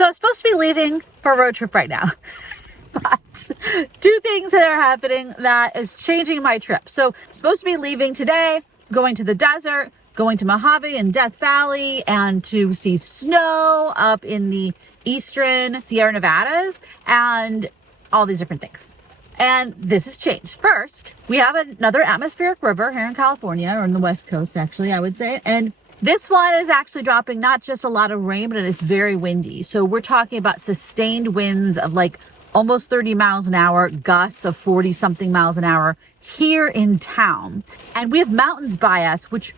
So I'm supposed to be leaving for a road trip right now. But two things that are happening that is changing my trip. So I'm supposed to be leaving today, going to the desert, going to Mojave and Death Valley, and to see snow up in the eastern Sierra Nevadas and all these different things. And this has changed. First, we have another atmospheric river here in California, or in the West Coast, actually, I would say. And this one is actually dropping not just a lot of rain, but it's very windy. So we're talking about sustained winds of like almost 30 miles an hour, gusts of 40 something miles an hour here in town. And we have mountains by us, which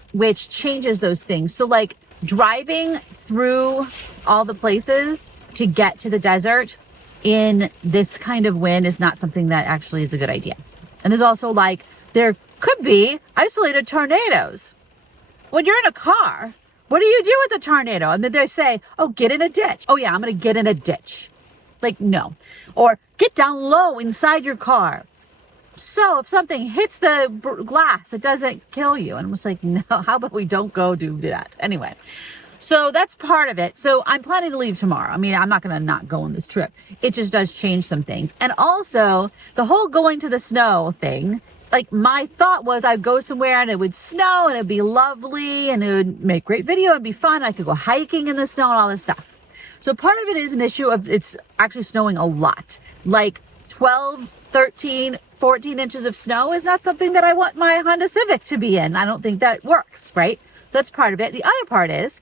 changes those things. So like driving through all the places to get to the desert in this kind of wind is not something that actually is a good idea. And there's also like, there could be isolated tornadoes. When you're in a car, what do you do with a tornado? And then they say, oh, get in a ditch. Oh yeah, I'm going to get in a ditch. Like, no. Or get down low inside your car. So if something hits the glass, it doesn't kill you. And I was like, no, how about we don't go do that? Anyway, so that's part of it. So I'm planning to leave tomorrow. I mean, I'm not going to not go on this trip. It just does change some things. And also the whole going to the snow thing, like my thought was I'd go somewhere and it would snow and it'd be lovely and it would make great video. It'd be fun. I could go hiking in the snow and all this stuff. So part of it is an issue of it's actually snowing a lot, like 12, 13, 14 inches of snow is not something that I want my Honda Civic to be in. I don't think that works, right? That's part of it. The other part is,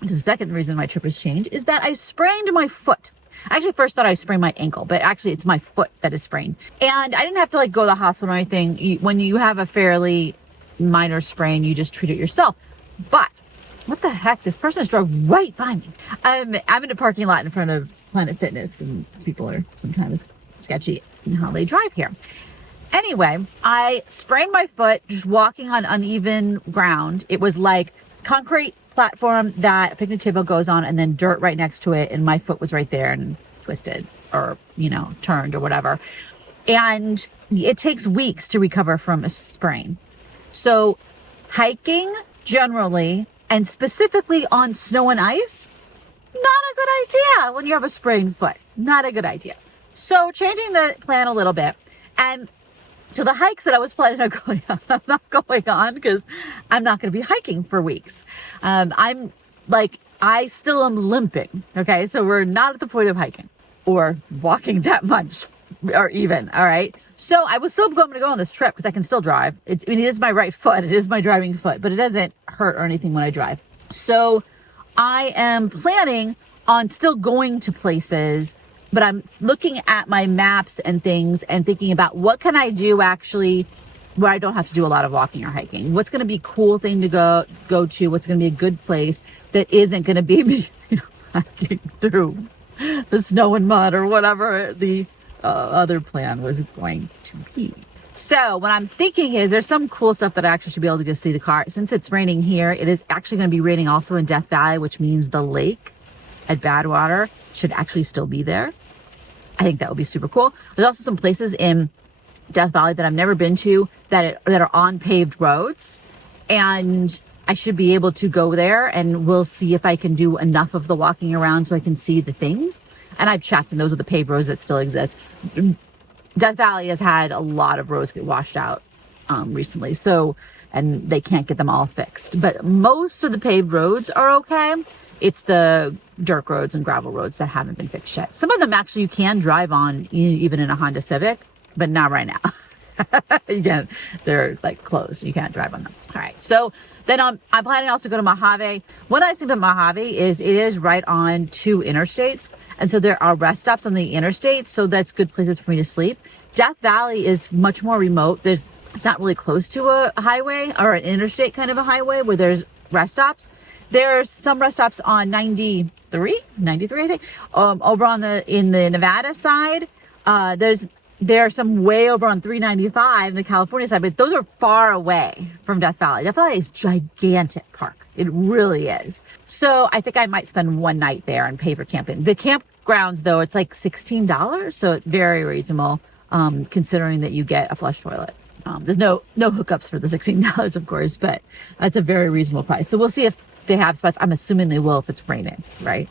which is the second reason my trip has changed, is that I sprained my foot. I actually first thought I sprained my ankle, but actually it's my foot that is sprained. And I didn't have to like go to the hospital or anything. When you have a fairly minor sprain, you just treat it yourself. But what the heck? This person just drove right by me. I'm in a parking lot in front of Planet Fitness, and people are sometimes sketchy in how they drive here. Anyway, I sprained my foot just walking on uneven ground. It was like concrete platform that a picnic table goes on and then dirt right next to it. And my foot was right there and twisted or, turned or whatever. And it takes weeks to recover from a sprain. So hiking generally, and specifically on snow and ice, not a good idea when you have a sprained foot. Not a good idea. So changing the plan a little bit. And so the hikes that I was planning on going on, I'm not going on because I'm not going to be hiking for weeks. I still am limping. Okay. So we're not at the point of hiking or walking that much or even. All right. So I was still going to go on this trip because I can still drive. It is my right foot. It is my driving foot, but it doesn't hurt or anything when I drive. So I am planning on still going to places, but I'm looking at my maps and things and thinking about what can I do actually where I don't have to do a lot of walking or hiking. What's going to be a cool thing to go to? What's going to be a good place that isn't going to be me, hiking through the snow and mud or whatever the other plan was going to be. So what I'm thinking is there's some cool stuff that I actually should be able to go see the car. Since it's raining here, it is actually going to be raining also in Death Valley, which means the lake at Badwater should actually still be there. I think that would be super cool. There's also some places in Death Valley that I've never been to that are on paved roads, and I should be able to go there, and we'll see if I can do enough of the walking around so I can see the things. And I've checked, and those are the paved roads that still exist. Death Valley has had a lot of roads get washed out recently, and they can't get them all fixed. But most of the paved roads are okay. It's the dirt roads and gravel roads that haven't been fixed yet. Some of them actually you can drive on even in a Honda Civic, but not right now. Again, they're like closed. You can't drive on them. All right. So then I'm planning also to go to Mojave. What I think about Mojave is it is right on two interstates. And so there are rest stops on the interstates. So that's good places for me to sleep. Death Valley is much more remote. It's not really close to a highway or an interstate kind of a highway where there's rest stops. There's some rest stops on 93, I think, over in the Nevada side. There are some way over on 395, the California side, but those are far away from Death Valley. Death Valley is gigantic park. It really is. So I think I might spend one night there and pay for camping. The campgrounds, though, it's like $16, so it's very reasonable, considering that you get a flush toilet. There's no hookups for the $16, of course, but that's a very reasonable price. So we'll see if they have spots. I'm assuming they will if it's raining, right?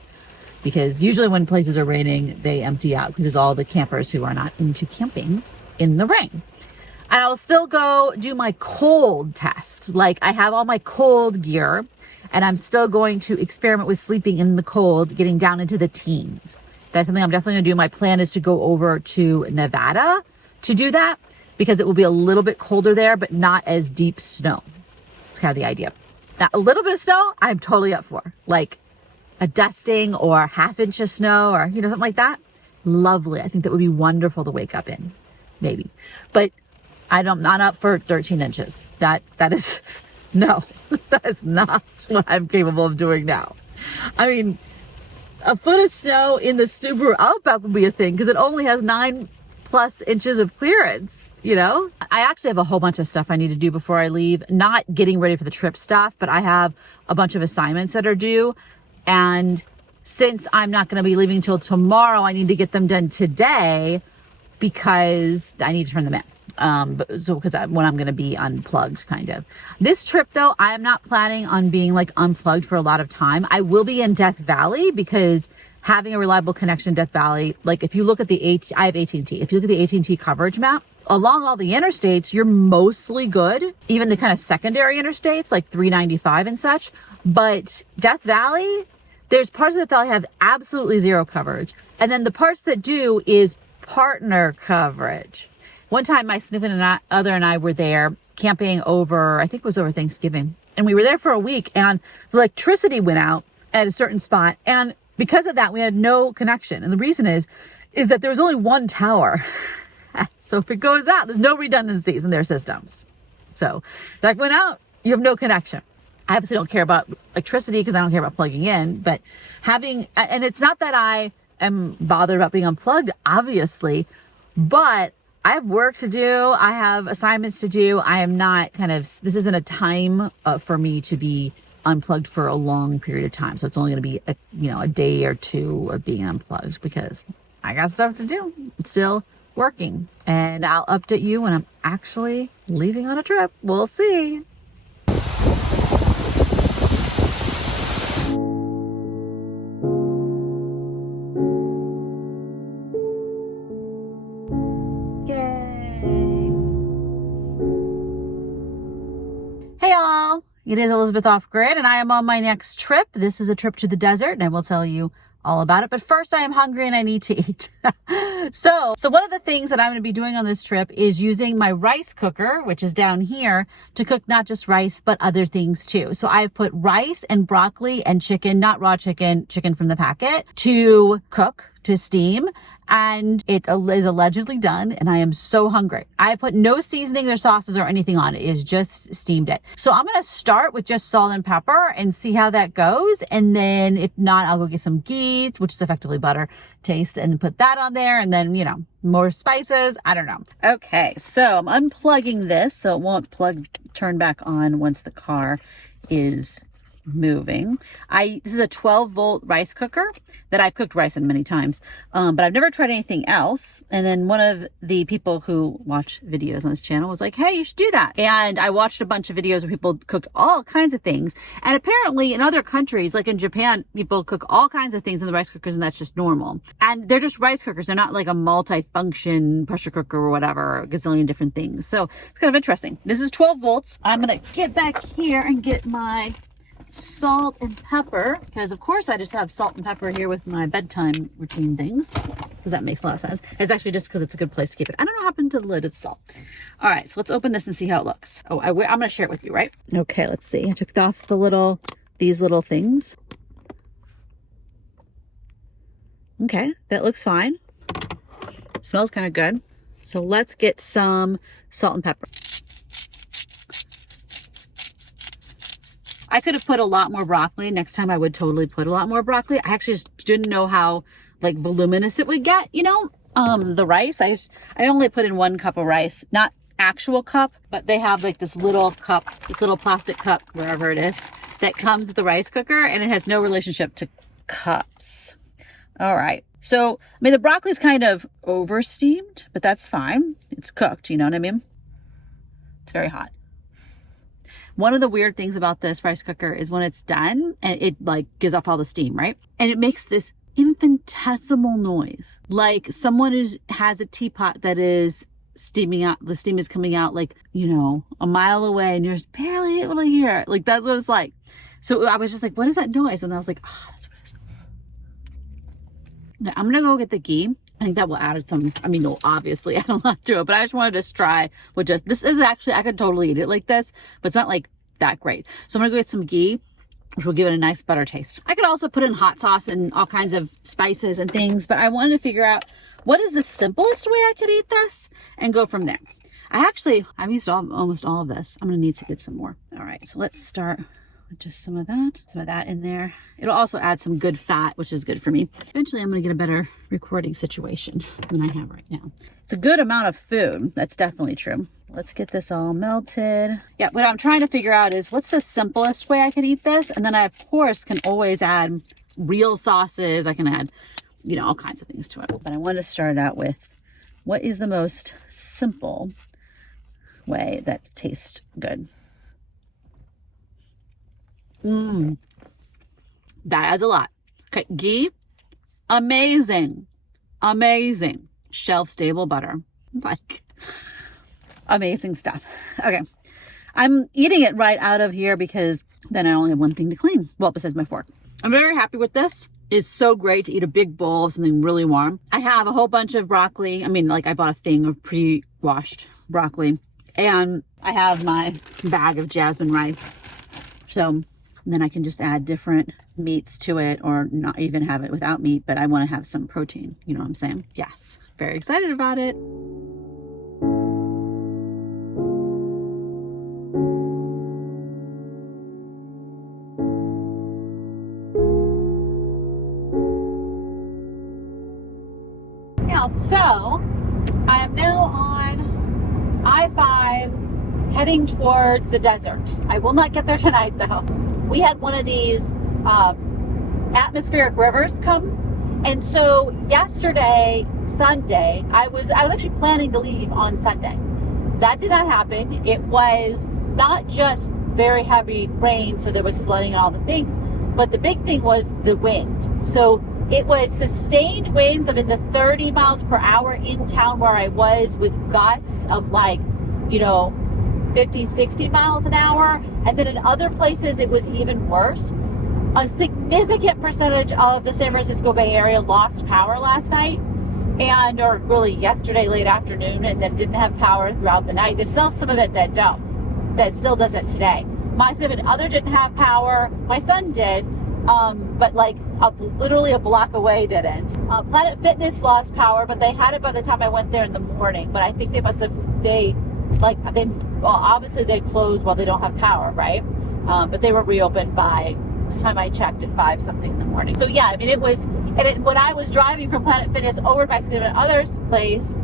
because usually when places are raining, they empty out because there's all the campers who are not into camping in the rain. And I'll still go do my cold test. Like, I have all my cold gear, and I'm still going to experiment with sleeping in the cold, getting down into the teens. That's something I'm definitely gonna do. My plan is to go over to Nevada to do that because it will be a little bit colder there, but not as deep snow. It's kind of the idea. Now, a little bit of snow, I'm totally up for. Like a dusting or half inch of snow or, something like that. Lovely. I think that would be wonderful to wake up in, maybe. But I'm not up for 13 inches. That is, no, that is not what I'm capable of doing now. I mean, a foot of snow in the Subaru Outback would be a thing because it only has 9+ inches of clearance, I actually have a whole bunch of stuff I need to do before I leave. Not getting ready for the trip stuff, but I have a bunch of assignments that are due. And since I'm not going to be leaving till tomorrow, I need to get them done today because I need to turn them in. Because when I'm going to be unplugged, kind of. This trip, though, I am not planning on being like unplugged for a lot of time. I will be in Death Valley because having a reliable connection in Death Valley, like if you look at I have AT&T. If you look at the AT&T coverage map, along all the interstates, you're mostly good. Even the kind of secondary interstates, like 395 and such. But Death Valley, there's parts of Death Valley have absolutely zero coverage. And then the parts that do is partner coverage. One time, my significant other and I were there camping over, I think it was over Thanksgiving. And we were there for a week and the electricity went out at a certain spot. And because of that, we had no connection. And the reason is that there was only one tower. So if it goes out, there's no redundancies in their systems. So that went out, you have no connection. I obviously don't care about electricity because I don't care about plugging in, but and it's not that I am bothered about being unplugged, obviously, but I have work to do. I have assignments to do. I am not this isn't a time for me to be unplugged for a long period of time. So it's only going to be a day or two of being unplugged because I got stuff to do. It's still working, and I'll update you when I'm actually leaving on a trip. We'll see. Hey y'all, it is Elizabeth Off Grid and I am on my next trip. This is a trip to the desert and I will tell you all about it. But first I am hungry and I need to eat. So one of the things that I'm going to be doing on this trip is using my rice cooker, which is down here, to cook not just rice, but other things too. So I've put rice and broccoli and chicken, not raw chicken from the packet, to cook, to steam. And it is allegedly done, and I am so hungry. I put no seasonings or sauces or anything on it. It is just steamed it. So I'm going to start with just salt and pepper and see how that goes. And then if not, I'll go get some ghee, which is effectively butter, taste, and put that on there. And then, more spices. I don't know. Okay, so I'm unplugging this so it won't turn back on once the car is moving. This is a 12-volt rice cooker that I've cooked rice in many times, but I've never tried anything else. And then one of the people who watch videos on this channel was like, hey, you should do that. And I watched a bunch of videos where people cooked all kinds of things. And apparently in other countries, like in Japan, people cook all kinds of things in the rice cookers, and that's just normal. And they're just rice cookers. They're not like a multi-function pressure cooker or whatever, a gazillion different things. So it's kind of interesting. This is 12 volts. I'm going to get back here and get my salt and pepper, because of course I just have salt and pepper here with my bedtime routine things, because that makes a lot of sense. It's actually just because it's a good place to keep it. I don't know what happened to the lid of the salt. All right, so let's open this and see how it looks. Oh, I'm going to share it with you, right? Okay, let's see. I took off these little things. Okay, that looks fine. Smells kind of good. So let's get some salt and pepper. I could have put a lot more broccoli. Next time I would totally put a lot more broccoli. I actually just didn't know how voluminous it would get, the rice. I only put in 1 cup of rice, not actual cup, but they have this little cup, this little plastic cup, wherever it is, that comes with the rice cooker, and it has no relationship to cups. All right. So, the broccoli is kind of over steamed, but that's fine. It's cooked, you know what I mean? It's very hot. One of the weird things about this rice cooker is when it's done and it gives off all the steam, right? And it makes this infinitesimal noise. Like someone has a teapot that is steaming out, the steam is coming out like, you know, a mile away and you're just barely able to hear it. Like that's what it's like. So I was just like, what is that noise? And I was like, oh, that's what it is. Now, I'm gonna go get the ghee. I think that will add some, I mean, no, obviously I don't have to, but I just wanted to try with this is actually, I could totally eat it like this, but it's not like that great. So I'm gonna go get some ghee, which will give it a nice butter taste. I could also put in hot sauce and all kinds of spices and things, but I wanted to figure out what is the simplest way I could eat this and go from there. I've used almost all of this. I'm gonna need to get some more. All right, so let's start with just some of that in there. It'll also add some good fat, which is good for me. Eventually I'm gonna get a better recording situation than I have right now. It's a good amount of food, that's definitely true. Let's get this all melted. Yeah, what I'm trying to figure out is what's the simplest way I can eat this? And then I, of course, can always add real sauces. I can add, you know, all kinds of things to it. But I want to start out with what is the most simple way that tastes good. That adds a lot. Okay, ghee, amazing. Shelf-stable butter. Like, amazing stuff. Okay, I'm eating it right out of here because then I only have one thing to clean. Well, besides my fork. I'm very happy with this. It's so great to eat a big bowl of something really warm. I have a whole bunch of broccoli. I mean, like I bought a thing of pre-washed broccoli, and I have my bag of jasmine rice. So then I can just add different meats to it, or not even have it without meat, but I want to have some protein. You know what I'm saying? Yes, very excited about it. So I am now on I-5 heading towards the desert. I will not get there tonight though. We had one of these atmospheric rivers come, and so yesterday, Sunday, I was actually planning to leave on Sunday. That did not happen. It was not just very heavy rain, so there was flooding and all the things, but the big thing was the wind. So it was sustained winds of in the 30 miles per hour in town where I was, with gusts of like, you know, 50, 60 miles an hour. And then in other places, it was even worse. A significant percentage of the San Francisco Bay Area lost power last night, or really yesterday late afternoon, and then didn't have power throughout the night. There's still some of it that still doesn't today. My significant other didn't have power. My son did. But like literally a block away didn't. Planet Fitness lost power, but they had it by the time I went there in the morning. But I think obviously they closed while they don't have power, right? But they were reopened by the time I checked at 5 something in the morning. So yeah, I mean when I was driving from Planet Fitness over to my significant other's place,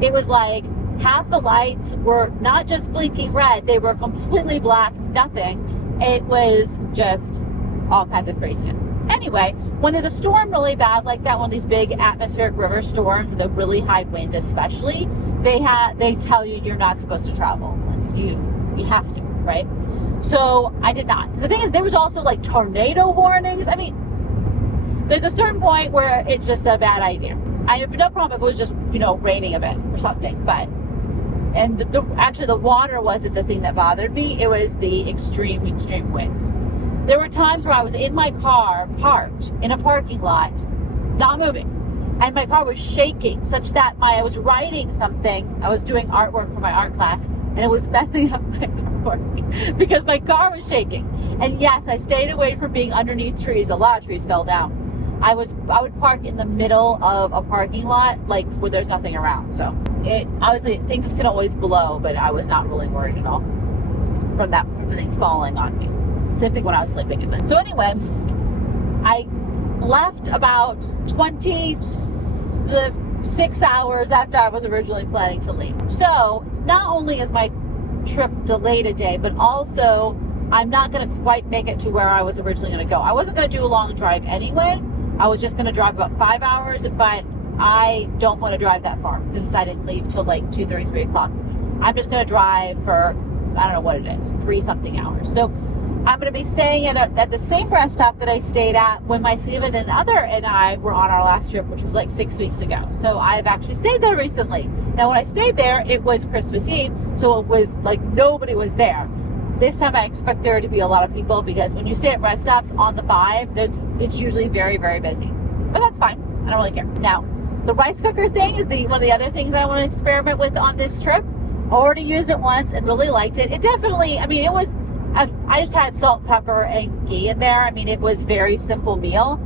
it was like half the lights were not just blinking red, they were completely black, nothing. It was just all kinds of craziness. Anyway, when there's a storm really bad like that, one of these big atmospheric river storms with a really high wind especially, they tell you you're not supposed to travel unless you have to, right? So I did not. The thing is, there was also like tornado warnings. I mean, there's a certain point where it's just a bad idea. I have no problem if it was just, you know, raining a bit or something, but actually the water wasn't the thing that bothered me. It was the extreme winds. There were times where I was in my car, parked in a parking lot, not moving, and my car was shaking such that I was writing something. I was doing artwork for my art class, and it was messing up my artwork because my car was shaking. And yes, I stayed away from being underneath trees. A lot of trees fell down. I would park in the middle of a parking lot, like where there's nothing around. So obviously things can always blow, but I was not really worried at all from the thing falling on me. Same thing when I was sleeping at night. So anyway, I left about 26 hours after I was originally planning to leave. So not only is my trip delayed a day, but also I'm not going to quite make it to where I was originally going to go. I wasn't going to do a long drive anyway. I was just going to drive about 5 hours, but I don't want to drive that far because I didn't leave till like 2:30, 3 o'clock. I'm just going to drive for, I don't know what it is, 3 something hours. So I'm going to be staying at the same rest stop that I stayed at when my significant other and I were on our last trip, which was like 6 weeks ago. So I've actually stayed there recently. Now, when I stayed there, it was Christmas Eve, so it was like nobody was there. This time I expect there to be a lot of people, because when you stay at rest stops on the 5, it's usually very, very busy. But that's fine. I don't really care. Now, the rice cooker thing is one of the other things I want to experiment with on this trip. Already used it once and really liked it. It definitely, I mean, it was, I just had salt, pepper, and ghee in there. I mean, it was a very simple meal.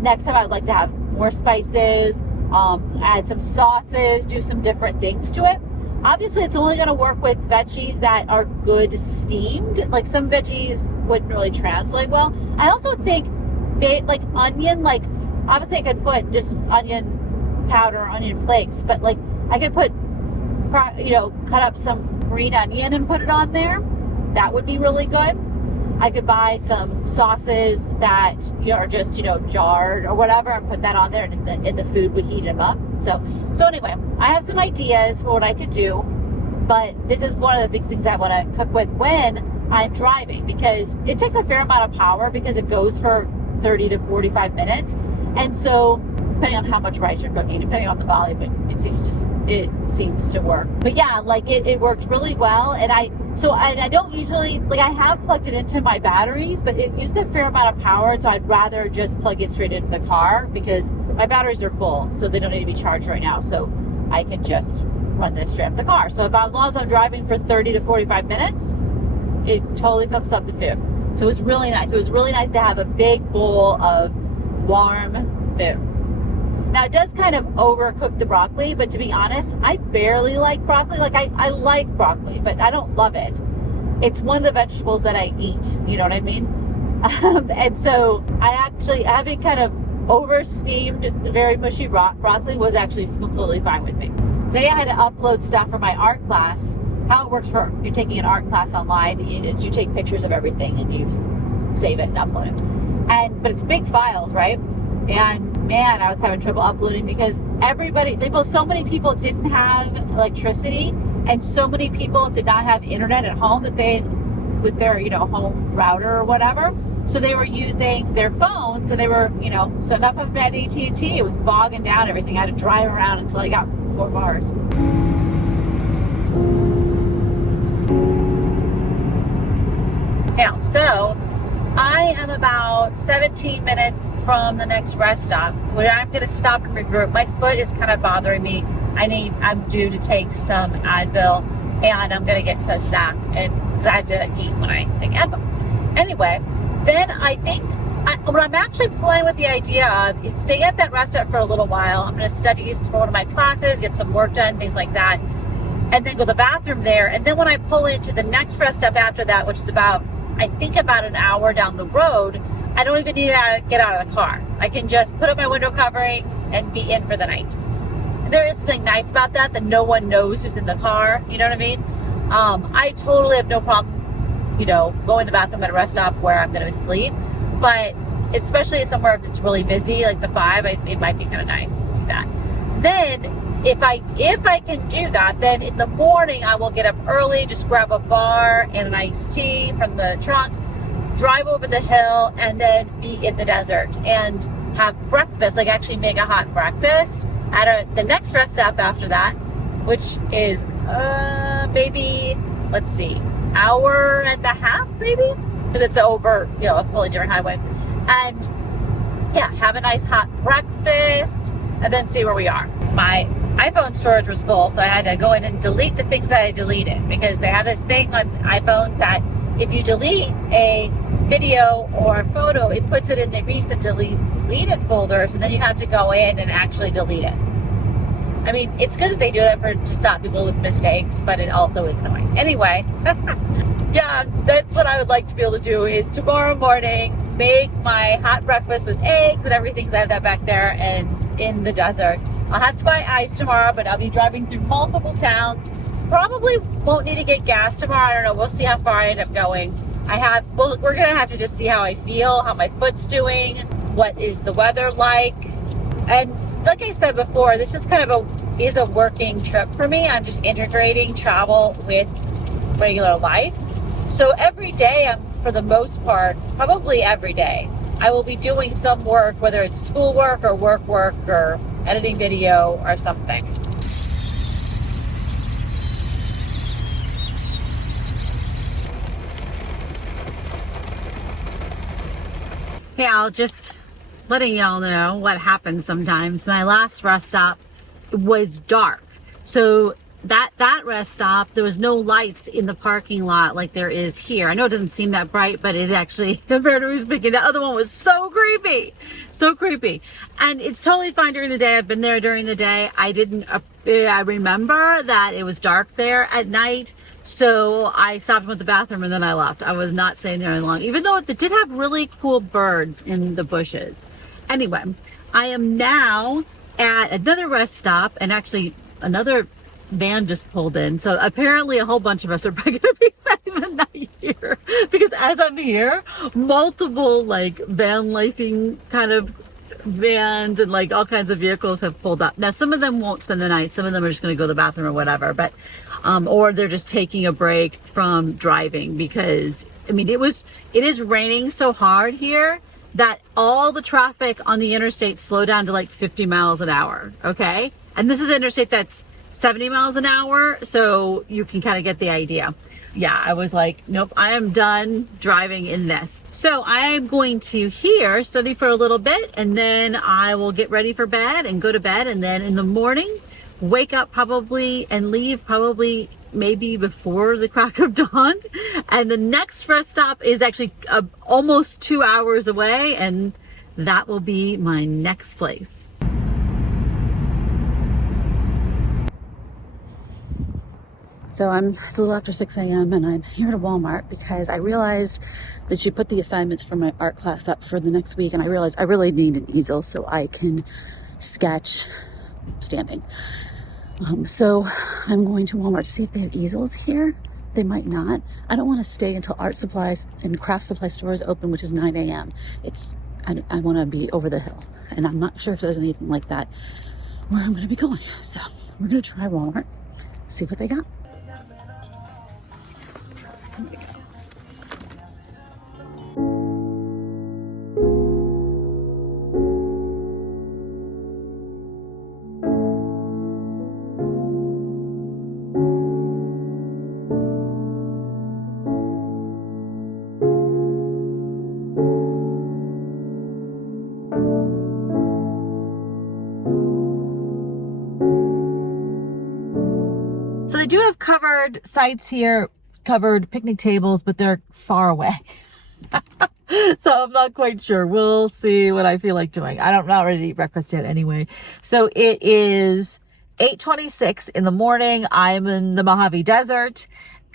Next time I'd like to have more spices, add some sauces, do some different things to it. Obviously, it's only going to work with veggies that are good steamed. Like some veggies wouldn't really translate well. I also think like onion, like obviously I could put just onion powder, onion flakes, but like I could put, cut up some green onion and put it on there. That would be really good. I could buy some sauces that are just jarred or whatever, and put that on there, and the food would heat them up. So anyway, I have some ideas for what I could do, but this is one of the big things I want to cook with when I'm driving, because it takes a fair amount of power, because it goes for 30 to 45 minutes, and so depending on how much rice you're cooking, depending on the volume, it seems to work. But yeah, like it worked really well, and I don't usually, like, I have plugged it into my batteries, but it uses a fair amount of power, so I'd rather just plug it straight into the car, because my batteries are full, so they don't need to be charged right now, so I can just run this straight off the car. So as long as I'm driving for 30 to 45 minutes, it totally cooks up the food. So it was really nice. It was really nice to have a big bowl of warm food. Now, it does kind of overcook the broccoli, but to be honest, I barely like broccoli. Like, I like broccoli, but I don't love it. It's one of the vegetables that I eat, you know what I mean? And so having kind of over-steamed, very mushy broccoli was actually completely fine with me. Today I had to upload stuff for my art class. How it works for you're taking an art class online is you take pictures of everything and you save it and upload it. But it's big files, right? And man, I was having trouble uploading, because so many people didn't have electricity, and so many people did not have internet at home with their home router or whatever. So they were using their phones, and they were so enough of them had AT&T. It was bogging down everything. I had to drive around until I got 4 bars. Now, so I am about 17 minutes from the next rest stop, where I'm going to stop and regroup. My foot is kind of bothering me. I'm due to take some Advil, and I'm going to get some snack, and because I have to eat when I take Advil. Anyway, then I think what I'm actually playing with the idea of is stay at that rest stop for a little while. I'm going to study for one of my classes, get some work done, things like that, and then go to the bathroom there. And then when I pull into the next rest stop after that, which is about an hour down the road, I don't even need to get out of the car. I can just put up my window coverings and be in for the night. And there is something nice about that no one knows who's in the car. You know what I mean? I totally have no problem, going to the bathroom at a rest stop where I'm going to sleep. But especially somewhere that's really busy, like the 5, it might be kind of nice to do that. Then if I can do that, then in the morning I will get up early, just grab a bar and an iced tea from the trunk, drive over the hill, and then be in the desert and have breakfast, like actually make a hot breakfast at the next rest stop after that, which is maybe, let's see, hour and a half maybe, because it's over a completely different highway. And yeah, have a nice hot breakfast and then see where we are. My iPhone storage was full, so I had to go in and delete the things I had deleted, because they have this thing on iPhone that if you delete a video or a photo, it puts it in the recent deleted folders, and then you have to go in and actually delete it. I mean, it's good that they do that to stop people with mistakes, but it also is annoying. Anyway, yeah, that's what I would like to be able to do, is tomorrow morning make my hot breakfast with eggs and everything, so I have that back there and in the desert. I'll have to buy ice tomorrow, but I'll be driving through multiple towns. Probably won't need to get gas tomorrow. I don't know. We'll see how far I end up going. We're going to have to just see how I feel, how my foot's doing, what is the weather like. And like I said before, this is kind of a working trip for me. I'm just integrating travel with regular life. So every day I'm for the most part, probably every day. I will be doing some work, whether it's schoolwork or work or editing video or something. Hey, I'll just letting y'all know what happens sometimes. My last rest stop was dark. So that rest stop, there was no lights in the parking lot like there is here. I know it doesn't seem that bright, but it actually, comparatively speaking, the other one was so creepy. So creepy. And it's totally fine during the day. I've been there during the day. I remember that it was dark there at night. So I stopped at the bathroom and then I left. I was not staying there any long, even though it did have really cool birds in the bushes. Anyway, I am now at another rest stop, and actually another van just pulled in. So apparently a whole bunch of us are probably going to be spending the night here, because as I'm here, multiple like van lifing kind of vans and like all kinds of vehicles have pulled up. Now, some of them won't spend the night. Some of them are just going to go to the bathroom or whatever, but or they're just taking a break from driving, because I mean, it is raining so hard here that all the traffic on the interstate slowed down to like 50 miles an hour. Okay. And this is an interstate that's 70 miles an hour. So you can kind of get the idea. Yeah. I was like, nope, I am done driving in this. So I'm going to here study for a little bit, and then I will get ready for bed and go to bed. And then in the morning, wake up probably and leave probably maybe before the crack of dawn. And the next rest stop is actually almost 2 hours away, and that will be my next place. So it's a little after 6 a.m. and I'm here at Walmart because I realized that you put the assignments for my art class up for the next week, and I realized I really need an easel so I can sketch standing. So I'm going to Walmart to see if they have easels here. They might not. I don't want to stay until art supplies and craft supply stores open, which is 9 a.m. I want to be over the hill, and I'm not sure if there's anything like that where I'm going to be going. So we're going to try Walmart, see what they got. So they do have covered sites here, covered picnic tables, but they're far away. So I'm not quite sure. We'll see what I feel like doing. I'm not ready to eat breakfast yet anyway. So it is 8:26 in the morning. I'm in the Mojave Desert,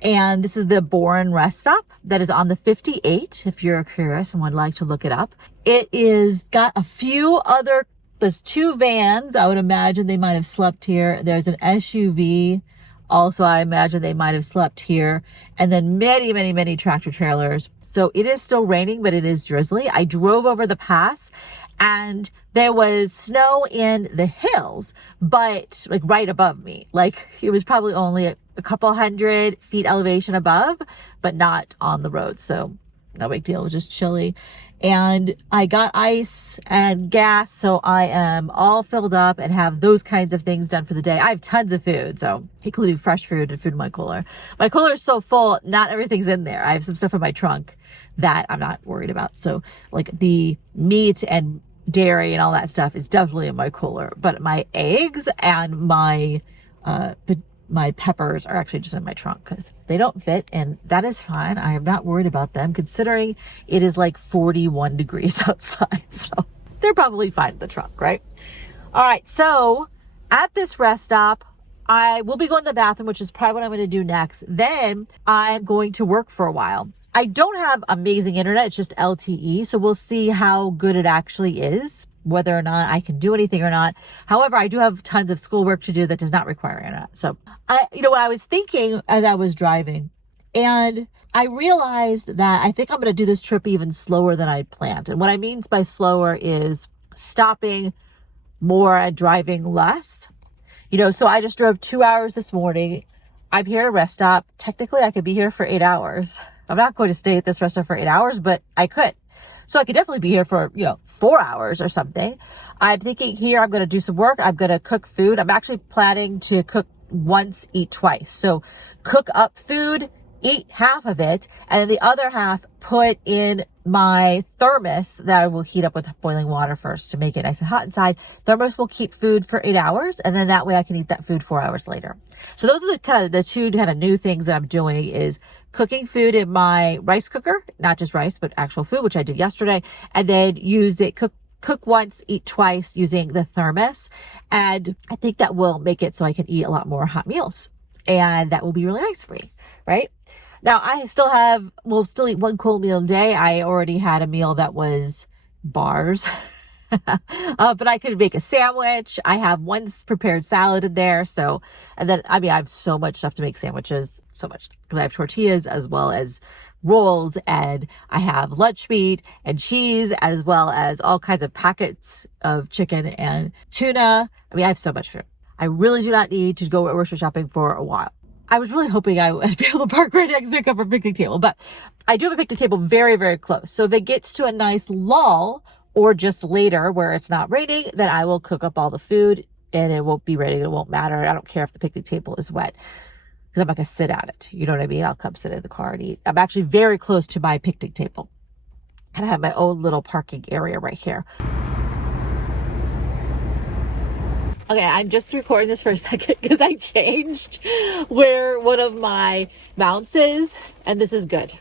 and this is the Boren rest stop that is on the 58, if you're curious and would like to look it up. It is got a few other, there's 2 vans. I would imagine they might have slept here. There's an SUV. Also, I imagine they might have slept here. And then many, many, many tractor trailers. So it is still raining, but it is drizzly. I drove over the pass and there was snow in the hills, but like right above me. Like it was probably only a couple 100 feet elevation above, but not on the road. So no big deal. It was just chilly. And I got ice and gas, so I am all filled up and have those kinds of things done for the day. I have tons of food, so including fresh food and food in my cooler. My cooler is so full, not everything's in there. I have some stuff in my trunk that I'm not worried about. So like the meat and dairy and all that stuff is definitely in my cooler. But my eggs and my peppers are actually just in my trunk because they don't fit, and that is fine. I am not worried about them considering it is like 41 degrees outside. So they're probably fine in the trunk, right? All right. So at this rest stop, I will be going to the bathroom, which is probably what I'm going to do next. Then I'm going to work for a while. I don't have amazing internet. It's just LTE. So we'll see how good it actually is, whether or not I can do anything or not. However, I do have tons of schoolwork to do that does not require internet. So what I was thinking as I was driving, and I realized that I think I'm going to do this trip even slower than I planned. And what I mean by slower is stopping more and driving less. So I just drove 2 hours this morning. I'm here at a rest stop. Technically, I could be here for 8 hours. I'm not going to stay at this restaurant for 8 hours, but I could. So I could definitely be here for, 4 hours or something. I'm thinking here, I'm going to do some work. I'm going to cook food. I'm actually planning to cook once, eat twice. So cook up food, eat half of it, and then the other half put in my thermos that I will heat up with boiling water first to make it nice and hot inside. Thermos will keep food for 8 hours, and then that way I can eat that food 4 hours later. So those are the two new things that I'm doing is cooking food in my rice cooker, not just rice, but actual food, which I did yesterday, and then cook once, eat twice using the thermos. And I think that will make it so I can eat a lot more hot meals, and that will be really nice for me, right? Now, we'll still eat one cold meal a day. I already had a meal that was bars, but I could make a sandwich. I have one prepared salad in there. So, and then, I have so much stuff to make sandwiches, so much, because I have tortillas as well as rolls, and I have lunch meat and cheese, as well as all kinds of packets of chicken and tuna. I have so much food. I really do not need to go grocery shopping for a while. I was really hoping I would be able to park right next to a covered picnic table, but I do have a picnic table very, very close. So if it gets to a nice lull or just later where it's not raining, then I will cook up all the food and it won't be ready. It won't matter. I don't care if the picnic table is wet because I'm not going to sit at it. You know what I mean? I'll come sit in the car and eat. I'm actually very close to my picnic table, and I have my own little parking area right here. Okay, I'm just recording this for a second because I changed where one of my mounts is, and this is good.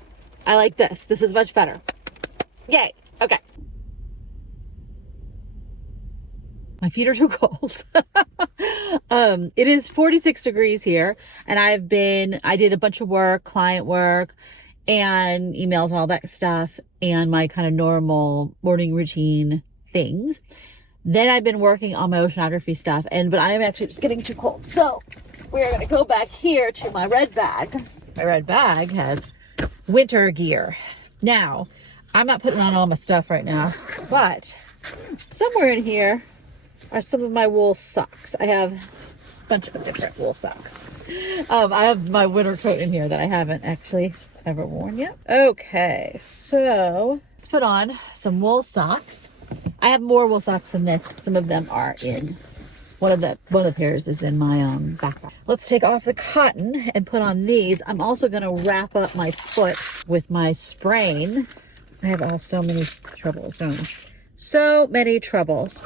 I like this. This is much better. Yay. Okay. My feet are too cold. It is 46 degrees here, and I did a bunch of work, client work, and emails, all that stuff, and my kind of normal morning routine things. Then I've been working on my oceanography stuff, but I am actually just getting too cold. So we're going to go back here to my red bag. My red bag has winter gear. Now, I'm not putting on all my stuff right now, but somewhere in here are some of my wool socks. I have a bunch of different wool socks. I have my winter coat in here that I haven't actually ever worn yet. Okay, so let's put on some wool socks. I have more wool socks than this. Some of them are in one of the pairs is in my backpack. Let's take off the cotton and put on these. I'm also going to wrap up my foot with my sprain. I have so many troubles, don't I? So many troubles.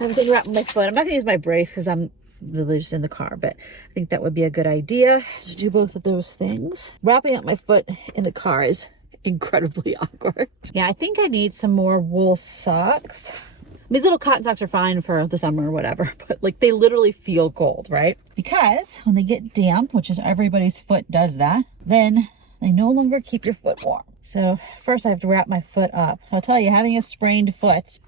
I'm going to wrap my foot. I'm not going to use my brace because I'm literally just in the car, but I think that would be a good idea to do both of those things. Wrapping up my foot in the car is incredibly awkward. Yeah, I think I need some more wool socks. These little cotton socks are fine for the summer or whatever, but they literally feel cold, right? Because when they get damp, which is everybody's foot does that, then they no longer keep your foot warm. So first I have to wrap my foot up. I'll tell you, having a sprained foot,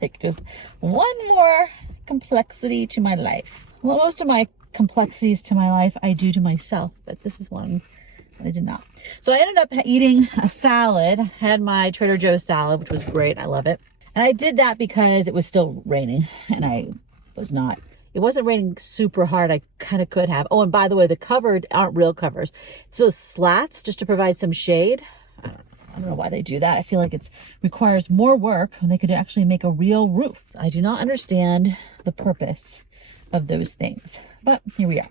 it's just one more complexity to my life. Well, most of my complexities to my life I do to myself, but this is one I did not. So I ended up eating a salad. I had my Trader Joe's salad, which was great. I love it. And I did that because it was still raining, and it wasn't raining super hard. I kind of could have. Oh, and by the way, the covered aren't real covers. It's those slats just to provide some shade. I don't know why they do that. I feel like it requires more work when they could actually make a real roof. I do not understand the purpose of those things, but here we are.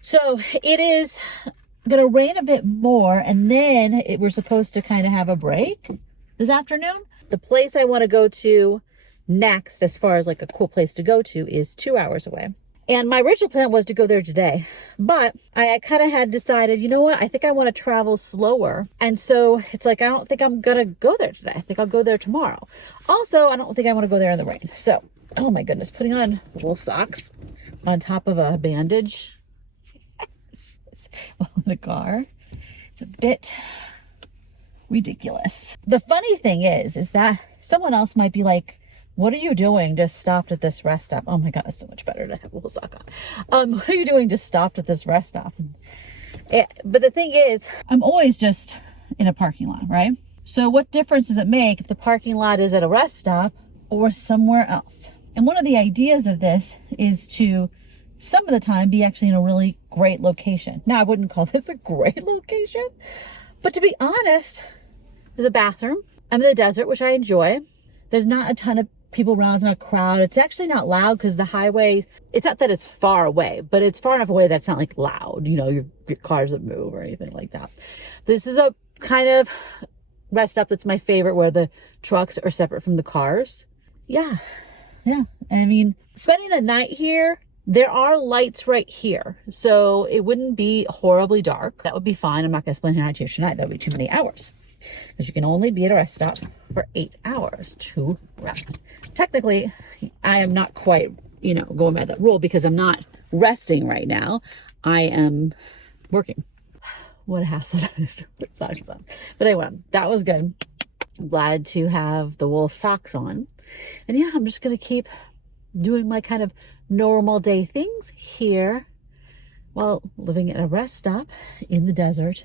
So it is going to rain a bit more, and then we're supposed to kind of have a break this afternoon. The place I want to go to next, as far as a cool place to go to, is 2 hours away. And my original plan was to go there today, but I kind of had decided, you know what? I think I want to travel slower. And so it's I don't think I'm going to go there today. I think I'll go there tomorrow. Also, I don't think I want to go there in the rain. So, oh my goodness, putting on wool socks on top of a bandage while in a car, it's a bit ridiculous. The funny thing is that someone else might be like, what are you doing? Just stopped at this rest stop. Oh my God, it's so much better to have a wool sock on. What are you doing? Just stopped at this rest stop. But the thing is, I'm always just in a parking lot, right? So what difference does it make if the parking lot is at a rest stop or somewhere else? And one of the ideas of this is to some of the time be actually in a really great location. Now, I wouldn't call this a great location, but to be honest, there's a bathroom. I'm in the desert, which I enjoy. There's not a ton of people around, it's not a crowd. It's actually not loud because the highway, it's not that it's far away, but it's far enough away that it's not like loud, you know, your cars that move or anything like that. This is a kind of rest stop that's my favorite, where the trucks are separate from the cars. Yeah. I mean, spending the night here, there are lights right here, so it wouldn't be horribly dark. That would be fine. I'm not going to spend the night here tonight. That would be too many hours, because you can only be at a rest stop for 8 hours to rest. Technically, I am not quite, you know, going by that rule, because I'm not resting right now. I am working. What a hassle that is to put socks on. But anyway, that was good. I'm glad to have the wool socks on. And yeah, I'm just going to keep doing my kind of normal day things here while living at a rest stop in the desert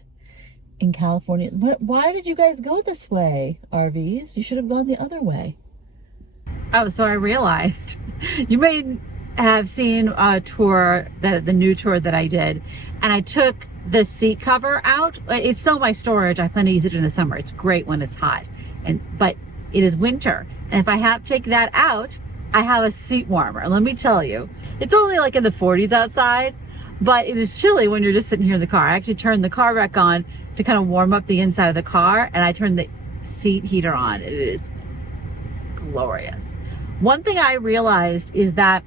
in California. Why did you guys go this way, RVs? You should have gone the other way. Oh, so I realized you may have seen a tour, the new tour that I did, and I took the seat cover out. It's still my storage. I plan to use it during the summer. It's great when it's hot, but it is winter. And if I have to take that out, I have a seat warmer. Let me tell you, it's only like in the 40s outside, but it is chilly when you're just sitting here in the car. I actually turned the car rack on to kind of warm up the inside of the car, and I turned the seat heater on. It is glorious. One thing I realized is that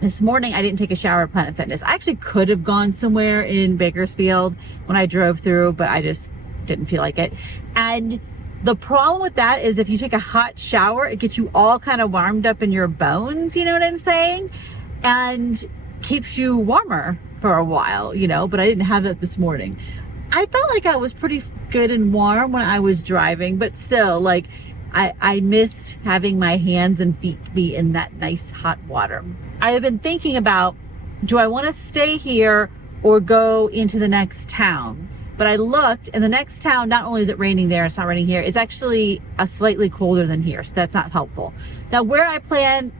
this morning I didn't take a shower at Planet Fitness. I actually could have gone somewhere in Bakersfield when I drove through, but I just didn't feel like it. And the problem with that is if you take a hot shower, it gets you all kind of warmed up in your bones, you know what I'm saying? And keeps you warmer for a while, you know, but I didn't have that this morning. I felt like I was pretty good and warm when I was driving, but still, like, I missed having my hands and feet be in that nice hot water. I have been thinking about, do I want to stay here or go into the next town? But I looked, and the next town, not only is it raining there, it's not raining here, it's actually slightly colder than here, so that's not helpful. Now, where I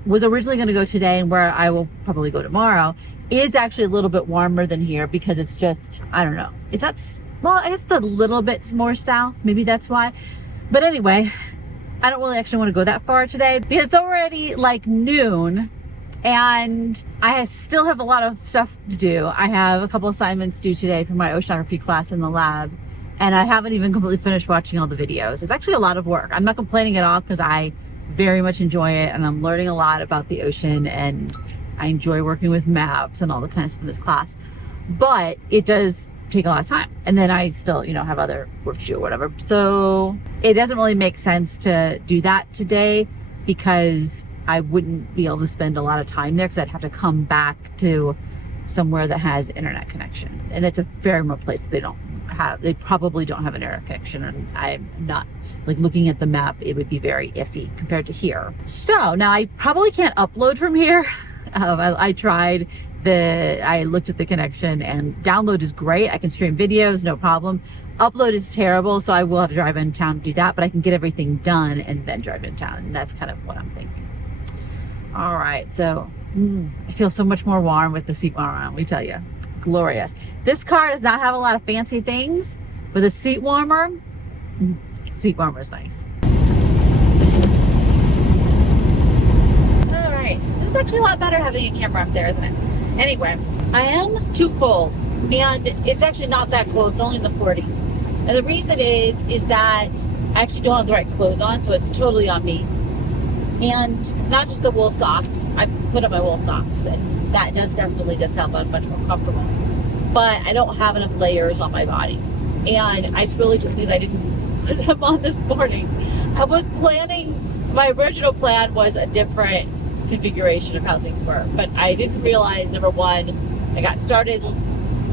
was originally going to go today, and where I will probably go tomorrow, is actually a little bit warmer than here, because it's just, I don't know. It's not, well, I guess it's a little bit more south. Maybe that's why. But anyway, I don't really actually want to go that far today, because it's already like noon, and I still have a lot of stuff to do. I have a couple assignments due today for my oceanography class in the lab, and I haven't even completely finished watching all the videos. It's actually a lot of work. I'm not complaining at all, because I very much enjoy it, and I'm learning a lot about the ocean, and I enjoy working with maps and all the kind of stuff in this class. But it does take a lot of time, and then I still, you know, have other work to do or whatever. So it doesn't really make sense to do that today, because I wouldn't be able to spend a lot of time there, because I'd have to come back to somewhere that has internet connection, and it's a very remote place. They probably don't have an internet connection, and I'm not, like, looking at the map, it would be very iffy compared to here. So now I probably can't upload from here. I tried. I looked at the connection, and download is great. I can stream videos, no problem. Upload is terrible, so I will have to drive in town to do that, but I can get everything done and then drive in town, and that's kind of what I'm thinking. All right, so I feel so much more warm with the seat warmer on, let me tell you. Glorious. This car does not have a lot of fancy things, but the seat warmer is nice. All right, this is actually a lot better having a camera up there, isn't it? Anyway, I am too cold, and it's actually not that cold. It's only in the 40s. And the reason is that I actually don't have the right clothes on, so it's totally on me. And not just the wool socks. I put on my wool socks, and that definitely does help. I'm much more comfortable. But I don't have enough layers on my body. And I really just knew I didn't put them on this morning. I was planning, my original plan was a different configuration of how things were, but I didn't realize, number one, I got started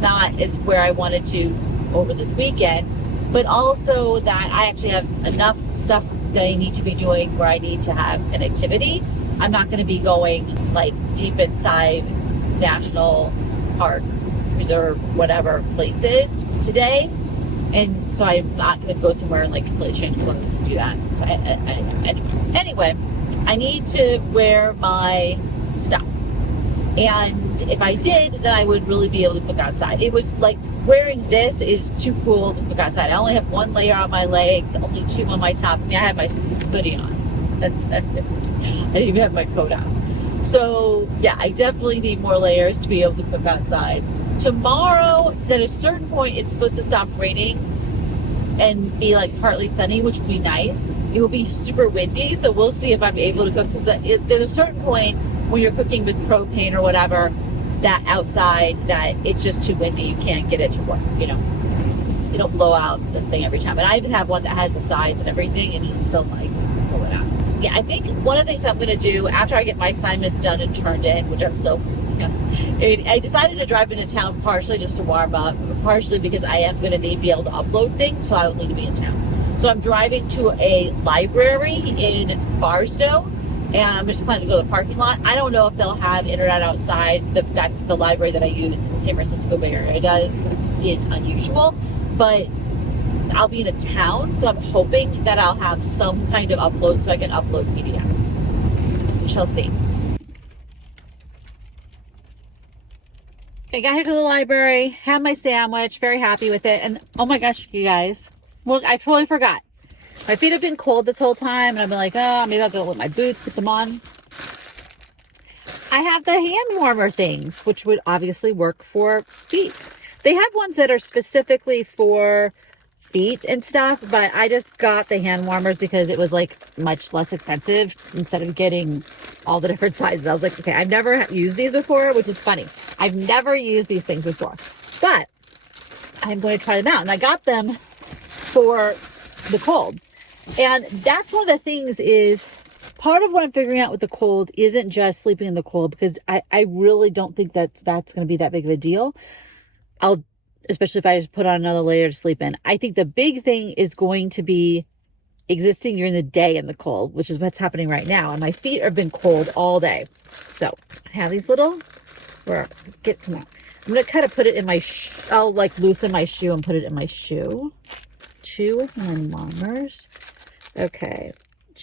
not as where I wanted to over this weekend, but also that I actually have enough stuff that I need to be doing where I need to have connectivity. I'm not going to be going like deep inside national park, reserve, whatever places today, and so I'm not going to go somewhere and like completely change clothes to do that. So anyway, I need to wear my stuff. And if I did, then I would really be able to cook outside. It was like wearing this is too cool to cook outside. I only have one layer on my legs, only two on my top. I mean, I have my hoodie on. That's it. I didn't even have my coat on. So yeah, I definitely need more layers to be able to cook outside. Tomorrow, at a certain point, it's supposed to stop raining and be like partly sunny, which would be nice. It will be super windy, so we'll see if I'm able to cook, because there's a certain point when you're cooking with propane or whatever, that outside, that it's just too windy, you can't get it to work, you know. You don't blow out the thing every time. And I even have one that has the sides and everything, and it's still like blowing out. Yeah, I think one of the things I'm gonna do after I get my assignments done and turned in, which I'm still, I decided to drive into town partially just to warm up, partially because I am gonna need to be able to upload things, so I will need to be in town. So I'm driving to a library in Barstow, and I'm just planning to go to the parking lot. I don't know if they'll have internet outside. The fact that the library that I use in the San Francisco Bay Area does is unusual, but I'll be in a town, so I'm hoping that I'll have some kind of upload so I can upload PDFs. We shall see. Okay, got here to the library, had my sandwich, very happy with it, and oh my gosh, you guys, well, I totally forgot. My feet have been cold this whole time, and I've been like, oh, maybe I'll go with my boots, put them on. I have the hand warmer things, which would obviously work for feet. They have ones that are specifically for feet and stuff, but I just got the hand warmers because it was like much less expensive instead of getting all the different sizes. I was like, okay, I've never used these before, which is funny. I've never used these things before, but I'm going to try them out. And I got them for the cold. And that's one of the things is part of what I'm figuring out with the cold isn't just sleeping in the cold, because I really don't think that's going to be that big of a deal. Especially if I just put on another layer to sleep in. I think the big thing is going to be existing during the day in the cold, which is what's happening right now. And my feet have been cold all day. So I have these little, come on. I'm going to kind of put it in my, I'll like loosen my shoe and put it in my shoe. 2 hand warmers. Okay.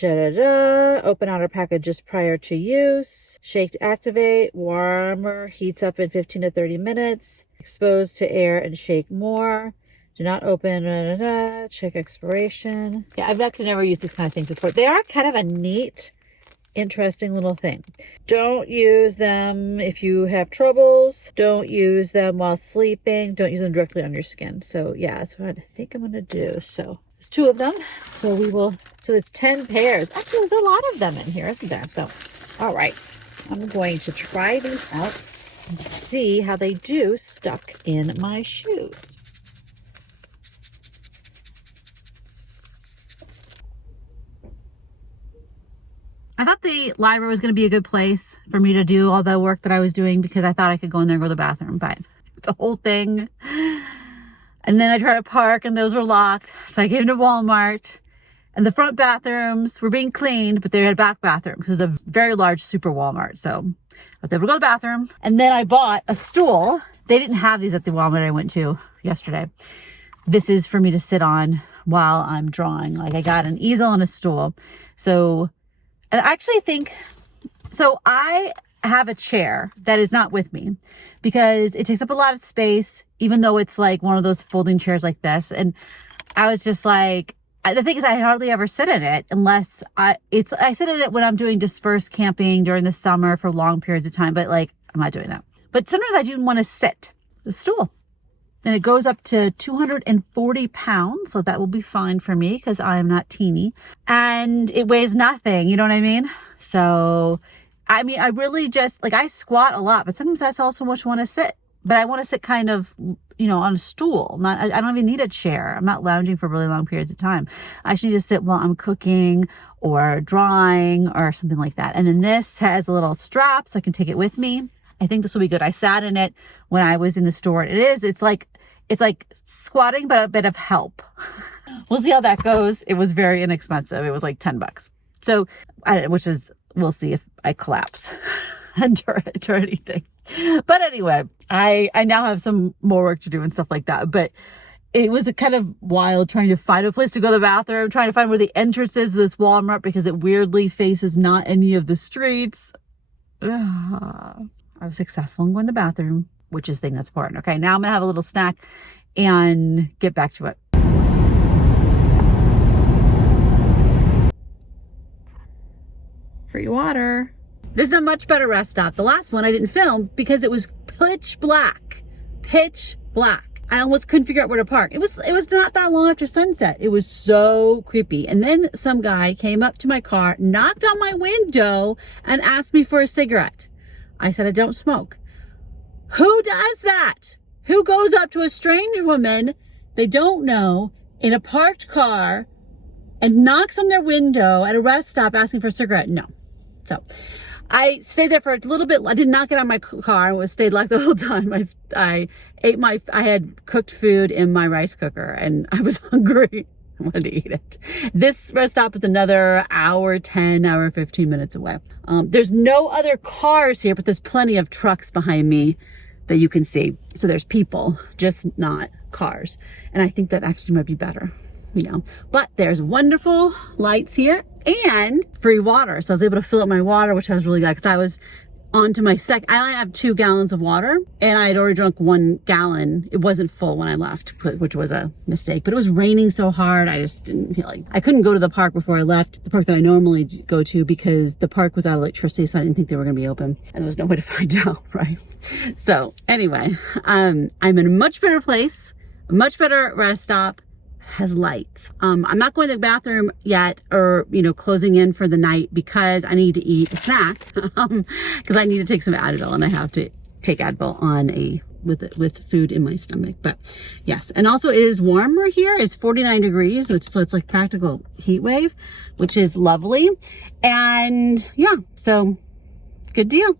Open outer package just prior to use. Shake to activate. Warmer heats up in 15 to 30 minutes. Expose to air and shake more. Do not open. Check expiration. Yeah, I've actually never used this kind of thing before. They are kind of a neat, interesting little thing. Don't use them if you have troubles. Don't use them while sleeping. Don't use them directly on your skin. So yeah, that's what I think I'm going to do. So there's 2 of them. So it's 10 pairs. Actually, there's a lot of them in here, isn't there? So, all right. I'm going to try these out and see how they do stuck in my shoes. I thought the library was going to be a good place for me to do all the work that I was doing, because I thought I could go in there and go to the bathroom, but it's a whole thing. And then I tried to park and those were locked. So I came to Walmart, and the front bathrooms were being cleaned, but they had a back bathroom because it's a very large super Walmart. So I was able to go to the bathroom, and then I bought a stool. They didn't have these at the Walmart I went to yesterday. This is for me to sit on while I'm drawing. Like, I got an easel and a stool. So, and I actually think, so I have a chair that is not with me because it takes up a lot of space, even though it's like one of those folding chairs like this. And I was just like, the thing is, I hardly ever sit in it unless I sit in it when I'm doing dispersed camping during the summer for long periods of time, but like, I'm not doing that. But sometimes I do want to sit the stool, and it goes up to 240 pounds. So that will be fine for me because I am not teeny, and it weighs nothing. You know what I mean? So, I mean, I really just like, I squat a lot, but sometimes I also much want to sit, but I want to sit kind of, you know, on a stool. I don't even need a chair. I'm not lounging for really long periods of time. I should just sit while I'm cooking or drawing or something like that. And then this has a little strap so I can take it with me. I think this will be good. I sat in it when I was in the store. It's like squatting, but a bit of help. We'll see how that goes. It was very inexpensive. It was like $10. So, we'll see if I collapse under it or anything. But anyway, I now have some more work to do and stuff like that. But it was kind of wild trying to find a place to go to the bathroom, trying to find where the entrance is to this Walmart because it weirdly faces not any of the streets. I I was successful in going to the bathroom, which is the thing that's important. Okay, now I'm gonna have a little snack and get back to it. Free water. This is a much better rest stop. The last one I didn't film because it was pitch black. Pitch black. I almost couldn't figure out where to park. It was not that long after sunset. It was so creepy. And then some guy came up to my car, knocked on my window, and asked me for a cigarette. I said, I don't smoke. Who does that? Who goes up to a strange woman they don't know in a parked car and knocks on their window at a rest stop asking for a cigarette? No. So I stayed there for a little bit. I did not get out of my car. I stayed like the whole time. I had cooked food in my rice cooker and I was hungry. I wanted to eat it. This rest stop is another hour 15 minutes away. There's no other cars here, but there's plenty of trucks behind me that you can see. So there's people, just not cars. And I think that actually might be better, you know. But there's wonderful lights here and free water. So I was able to fill up my water, which I was really glad because I was on to my second. I only have 2 gallons of water and I had already drunk 1 gallon. It wasn't full when I left, which was a mistake, but it was raining so hard. I just didn't feel like I couldn't go to the park before I left, the park that I normally go to, because the park was out of electricity. So I didn't think they were going to be open and there was no way to find out. Right. So anyway, I'm in a much better place, a much better rest stop. Has lights. I'm not going to the bathroom yet, or, you know, closing in for the night because I need to eat a snack because I need to take some Advil and I have to take Advil on with food in my stomach. But yes, and also it is warmer here. It's 49 degrees, so it's like practical heat wave, which is lovely. And yeah, so good deal.